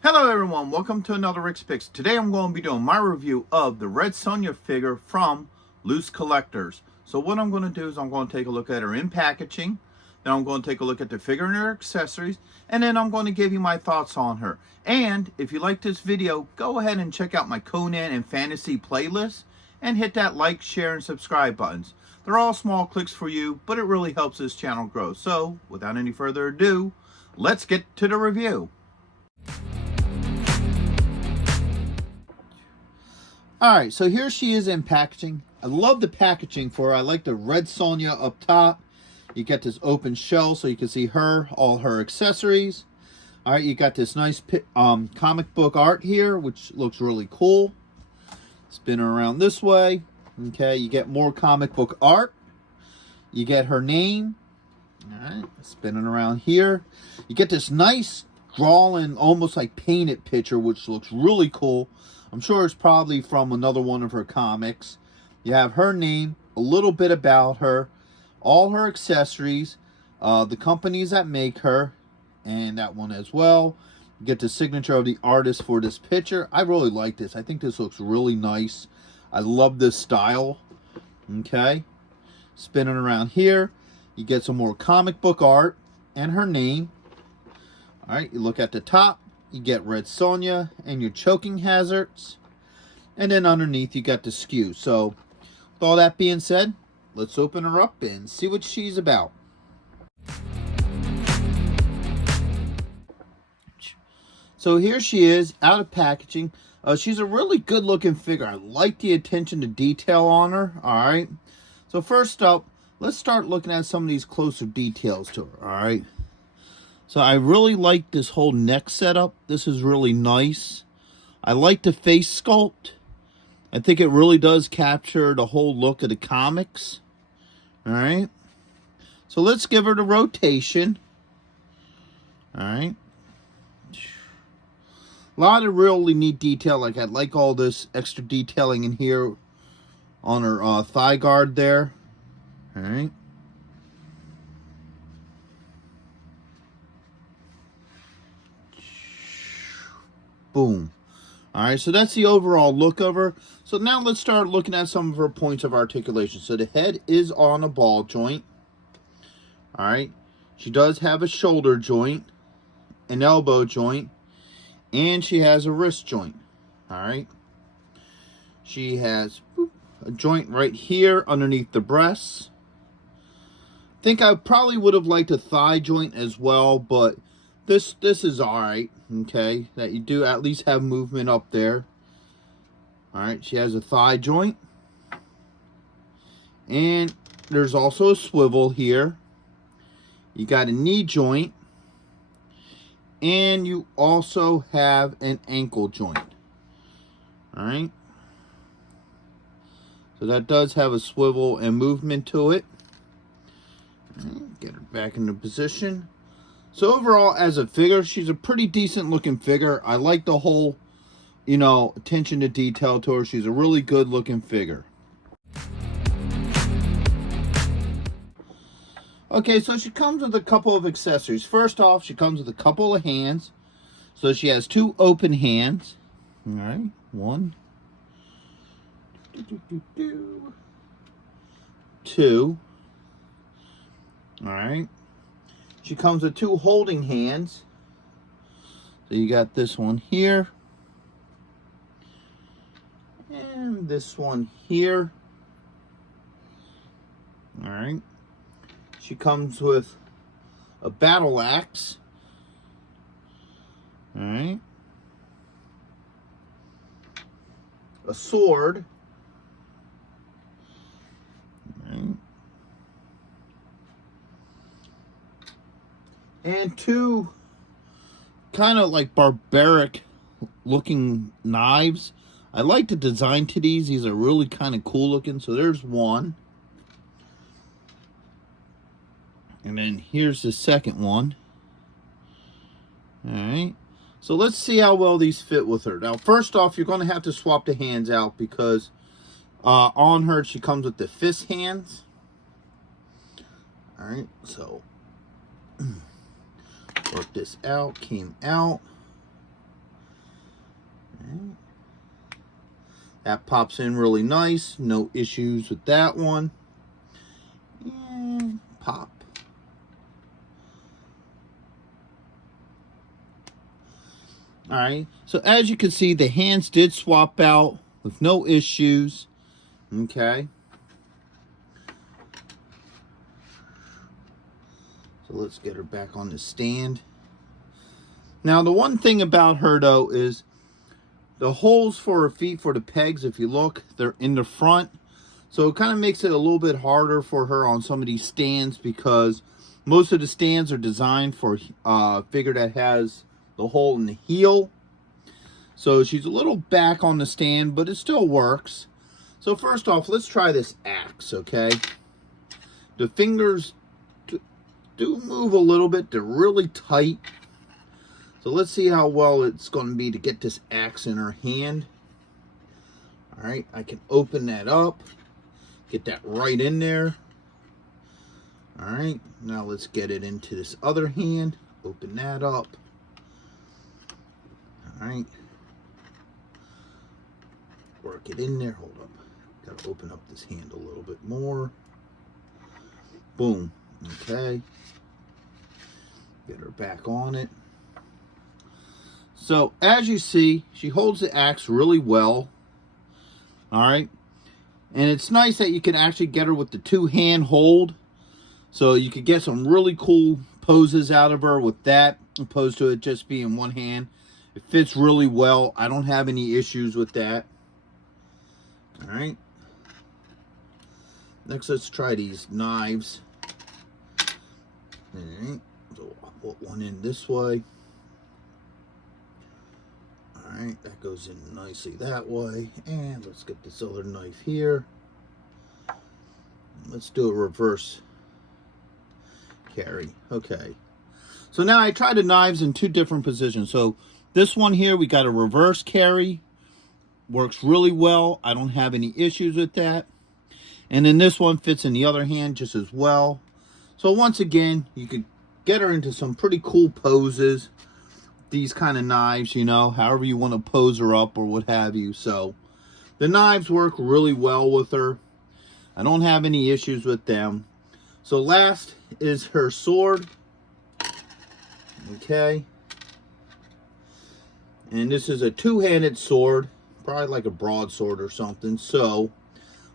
Hello everyone, welcome to another Rick's Picks. Today I'm going to be doing my review of the Red Sonja figure from Loose Collectors. So what I'm going to do is I'm going to take a look at her in packaging, then I'm going to take a look at the figure and her accessories, and then I'm going to give you my thoughts on her. And if you like this video, go ahead and check out my Conan and Fantasy playlist and hit that like, share, and subscribe buttons. They're all small clicks for you, but it really helps this channel grow. So without any further ado, let's get to the review. Alright, so here she is in packaging. I love the packaging for her. I like the Red Sonja up top. You get this open shell so you can see her, all her accessories. Alright, you got this nice comic book art here, which looks really cool. Spin her around this way. Okay, you get more comic book art. You get her name. Alright, spinning around here. You get this nice drawn, almost like painted picture, which looks really cool. I'm sure it's probably from another one of her comics. You have her name, a little bit about her, all her accessories, the companies that make her, and that one as well. You get the signature of the artist for this picture. I really like this. I think this looks really nice. I love this style. Okay. Spinning around here. You get some more comic book art and her name. Alright, you look at the top. You get Red Sonja and your choking hazards. And then underneath you got the skew. So, with all that being said, let's open her up and see what she's about. So here she is, out of packaging. She's a really good looking figure. I like the attention to detail on her. Alright. So first up, let's start looking at some of these closer details to her. Alright. So I really like this whole neck setup. This is really nice. I like the face sculpt. I think it really does capture the whole look of the comics. Alright. So let's give her the rotation. Alright. A lot of really neat detail. Like I like all this extra detailing in here on her thigh guard there. Alright. Boom. Alright, so that's the overall look of her. So now let's start looking at some of her points of articulation. So the head is on a ball joint. Alright. She does have a shoulder joint, an elbow joint, and she has a wrist joint. Alright. She has a joint right here underneath the breasts. I think I probably would have liked a thigh joint as well, but this is alright, okay? That you do at least have movement up there. Alright, she has a thigh joint. And there's also a swivel here. You got a knee joint. And you also have an ankle joint. Alright. So that does have a swivel and movement to it. Right, get her back into position. So overall, as a figure, she's a pretty decent looking figure. I like the whole, attention to detail to her. She's a really good looking figure. Okay, so she comes with a couple of accessories. First off, she comes with a couple of hands. So she has two open hands. All right, one, two. All right. She comes with two holding hands. So you got this one here. And this one here. Alright. She comes with a battle axe. Alright. A sword. Alright. And two kind of like barbaric looking knives. I like the design to these. These are really kind of cool looking. So there's one. And then here's the second one. Alright. So let's see how well these fit with her. Now, first off, you're going to have to swap the hands out because on her, she comes with the fist hands. Alright, so work this out, came out. Right. That pops in really nice. No issues with that one. And pop. Alright, so as you can see, the hands did swap out with no issues. Okay. So let's get her back on the stand. Now, the one thing about her, though, is the holes for her feet, for the pegs, if you look, they're in the front. So it kind of makes it a little bit harder for her on some of these stands, because most of the stands are designed for a figure that has the hole in the heel. So she's a little back on the stand, but it still works. So first off, let's try this axe, okay? The fingers do move a little bit. They're really tight. So let's see how well it's going to be to get this axe in her hand. All right, I can open that up. Get that right in there. All right, now let's get it into this other hand. Open that up. All right. Work it in there. Hold up. Got to open up this hand a little bit more. Boom. Okay. Get her back on it. So, as you see, she holds the axe really well. All right. And it's nice that you can actually get her with the two-hand hold. So you could get some really cool poses out of her with that, opposed to it just being one hand. It fits really well. I don't have any issues with that. All right. Next, let's try these knives. All right. So I'll put one in this way. All right, that goes in nicely that way. And let's get this other knife here. Let's do a reverse carry. Okay. So now I tried the knives in two different positions. So this one here, we got a reverse carry. Works really well. I don't have any issues with that. And then this one fits in the other hand just as well. So once again, you could get her into some pretty cool poses. These kind of knives, you know, however you want to pose her up or what have you. So the knives work really well with her. I don't have any issues with them. So last is her sword. Okay. And this is a two-handed sword. Probably like a broadsword or something. So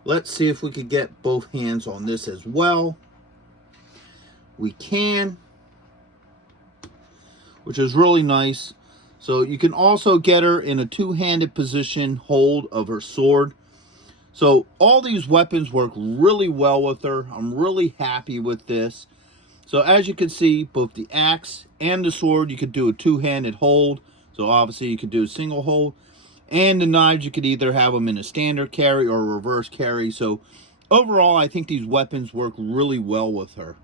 let's see if we could get both hands on this as well. We can, which is really nice. So you can also get her in a two-handed position hold of her sword. So all these weapons work really well with her. I'm really happy with this. So as you can see, both the axe and the sword, you could do a two-handed hold. So obviously you could do a single hold. And the knives, you could either have them in a standard carry or a reverse carry. So overall, I think these weapons work really well with her.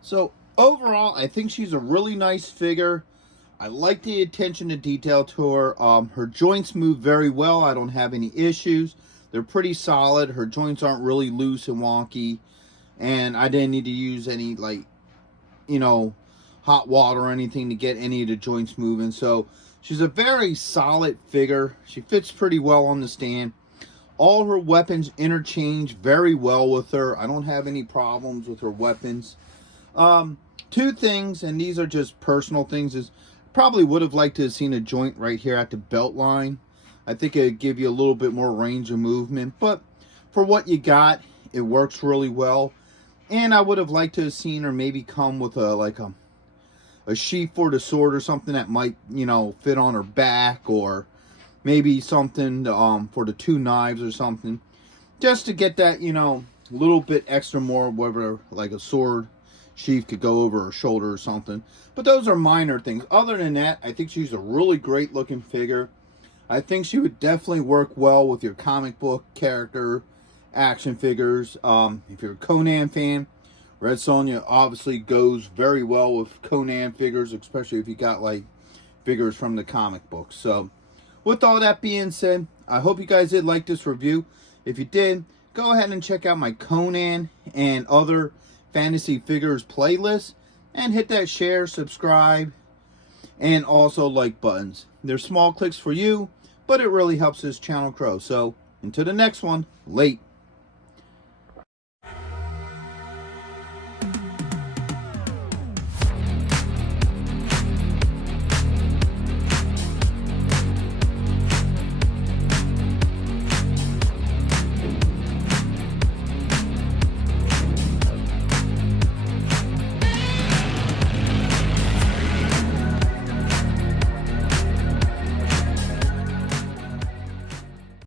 So overall, I think she's a really nice figure. I like the attention to detail to her. Her joints move very well. I don't have any issues. They're pretty solid. Her joints aren't really loose and wonky. And I didn't need to use any, like, you know, hot water or anything to get any of the joints moving. So she's a very solid figure. She fits pretty well on the stand. All her weapons interchange very well with her. I don't have any problems with her weapons. Two things, and these are just personal things, is probably would have liked to have seen a joint right here at the belt line. I think it would give you a little bit more range of movement, but for what you got, it works really well. And I would have liked to have seen her maybe come with a sheath for the sword or something that might, you know, fit on her back, or maybe something for the two knives or something, just to get that, you know, a little bit extra more, whether like a sword sheath could go over her shoulder or something. But those are minor things. Other than that, I think she's a really great looking figure. I think she would definitely work well with your comic book character action figures. If you're a Conan fan, Red Sonja obviously goes very well with Conan figures, especially if you got like figures from the comic books. So with all that being said, I hope you guys did like this review. If you did, go ahead and check out my Conan and other fantasy figures playlist, and hit that share, subscribe, and also like buttons. They're small clicks for you, but it really helps his channel grow. So until the next one, late.